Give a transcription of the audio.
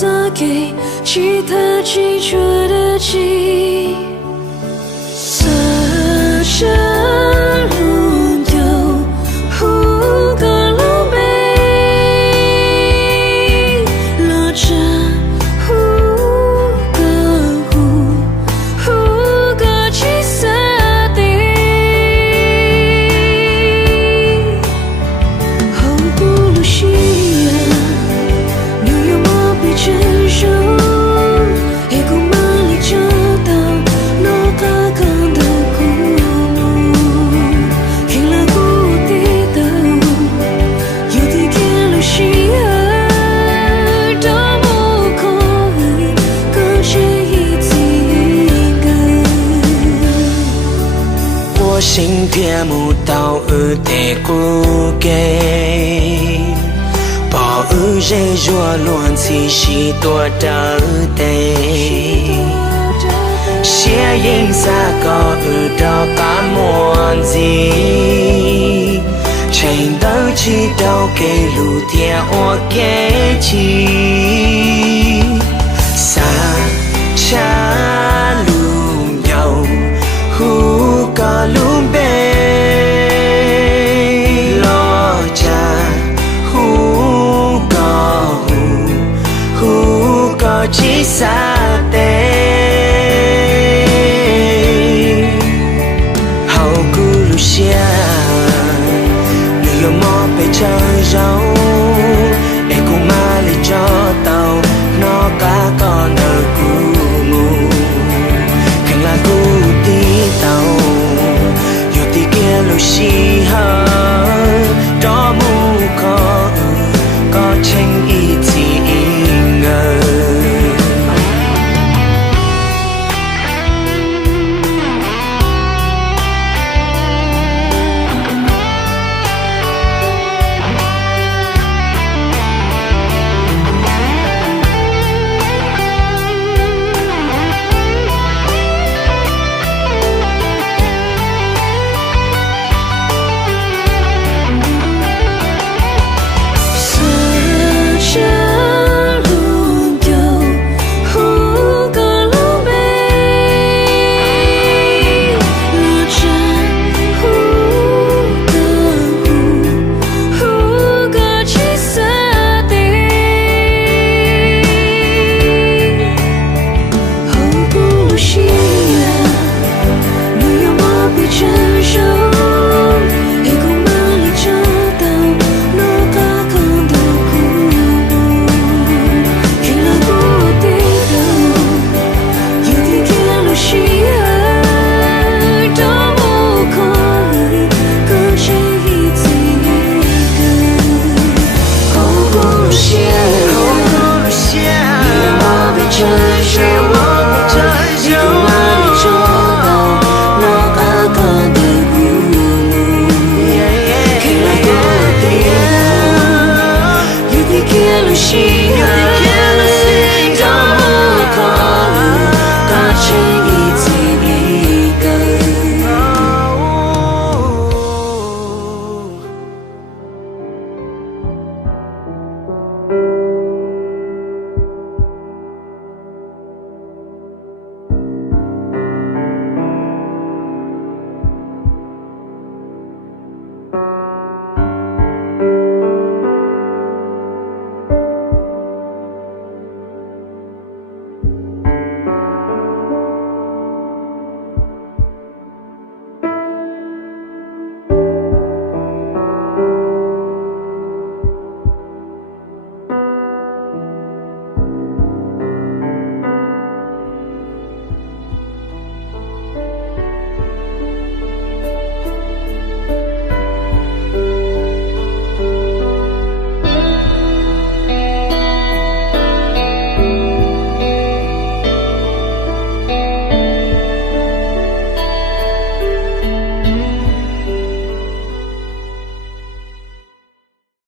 再给其他记住的记忆。撒下路丢胡个路背，落着胡个七色的，后不露西啊，你有没被承受？也够马里找到诺卡康的古墓，听了古地的，有地给露西啊，都不可够这一次个。我心偏不到的古给。bảo ư rê rùa luôn chỉ chỉ tua đỡ tê xia yên xa có ư đó cả muôn gì trên đâu chỉ đâu kê lù thia ô kê chi xa cha lùm dầu hu có lùm bê chỉ xa tê hậu cú lu xia người mò về chơi rau để cùng ma li cho tàu nó cá con ở cú ngủ khang là cú tí tàu yêu tí kia lu xi hơ đó mu có tranh ý thì ngờ. Thank you.